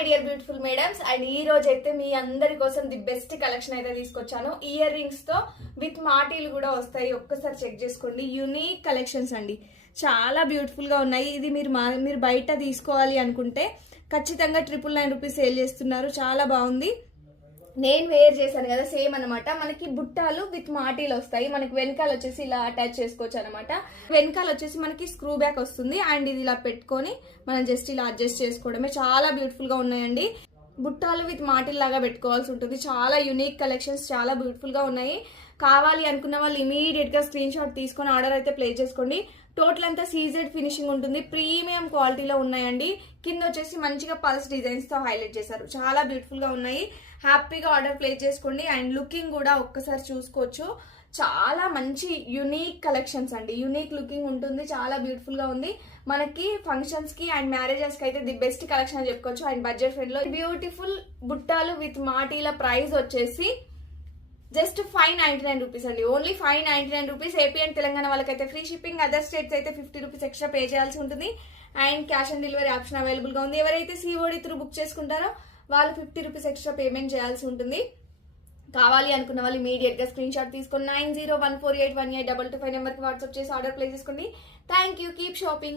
My dear beautiful madams. And ఈ రోజు అయితే మీ అందరి కోసం ది బెస్ట్ కలెక్షన్ అయితే తీసుకొచ్చాను. ఇయర్ రింగ్స్ తో విత్ మాటీలు కూడా వస్తాయి. ఒక్కసారి చెక్ చేసుకోండి. యూనిక్ కలెక్షన్స్ అండి, చాలా బ్యూటిఫుల్ గా ఉన్నాయి. ఇది మీరు బయట తీసుకోవాలి అనుకుంటే ఖచ్చితంగా 999 రూపీస్ సేల్ చేస్తున్నారు. చాలా బాగుంది. నేను వేర్ చేశాను కదా, సేమ్ అనమాట. మనకి బుట్టాలు విత్ మాటీలు వస్తాయి. మనకి వెనకాల వచ్చేసి ఇలా అటాచ్ చేసుకోవచ్చు అనమాట. వెనకాల వచ్చేసి మనకి స్క్రూ బ్యాక్ వస్తుంది. అండ్ ఇది ఇలా పెట్టుకొని మనం జస్ట్ ఇలా అడ్జస్ట్ చేసుకోవడమే. చాలా బ్యూటిఫుల్ గా ఉన్నాయండి. బుట్టాలు విత్ మాటిల్ లాగా పెట్టుకోవాల్సి ఉంటుంది. చాలా యూనిక్ కలెక్షన్స్, చాలా బ్యూటిఫుల్ గా ఉన్నాయి. కావాలి అనుకున్న వాళ్ళు ఇమీడియట్ గా స్క్రీన్ షాట్ తీసుకొని ఆర్డర్ అయితే ప్లేస్ చేసుకోండి. టోటల్ అంతా సీజెడ్ ఫినిషింగ్ ఉంటుంది. ప్రీమియం క్వాలిటీలో ఉన్నాయండి. కింద వచ్చేసి మంచిగా పల్స్ డిజైన్స్ తో హైలైట్ చేశారు. చాలా బ్యూటిఫుల్ గా ఉన్నాయి. హ్యాపీగా ఆర్డర్ ప్లేస్ చేసుకోండి. అండ్ లుకింగ్ కూడా ఒక్కసారి చూసుకోవచ్చు. చాలా మంచి యూనిక్ కలెక్షన్స్ అండి. యూనిక్ లుకింగ్ ఉంటుంది. చాలా బ్యూటిఫుల్ గా ఉంది. మనకి ఫంక్షన్స్ కి అండ్ మ్యారేజెస్ కి అయితే ది బెస్ట్ కలెక్షన్ అని చెప్పుకోవచ్చు. అండ్ బడ్జెట్ ఫ్రెండ్ లో బ్యూటిఫుల్ బుట్టాలు విత్ మాటీల ప్రైస్ వచ్చేసి జస్ట్ 599 రూపీస్ అండి. Only 599 rupees. AP and Telangana వాళ్ళకైతే ఫ్రీ షిప్పింగ్. అదర్ స్టేట్స్ అయితే 50 రూపీస్ ఎక్స్ట్రా పే చేయాల్సి ఉంటుంది. And cash on delivery option available గా ఉంది. ఎవరైతే సిఓడి త్రూ బుక్ చేసుకుంటారో వాళ్ళు 50 రూపీస్ ఎక్స్ట్రా పేమెంట్ చేయాల్సి ఉంటుంది. కావాలి అనుకున్న వాళ్ళు ఇమీడియట్ గా స్క్రీన్ షాట్ తీసుకొని 9014818225 నెంబర్ కి వాట్సాప్ చేసి ఆర్డర్ ప్లేస్ చేసుకోండి. Thank you. Keep shopping.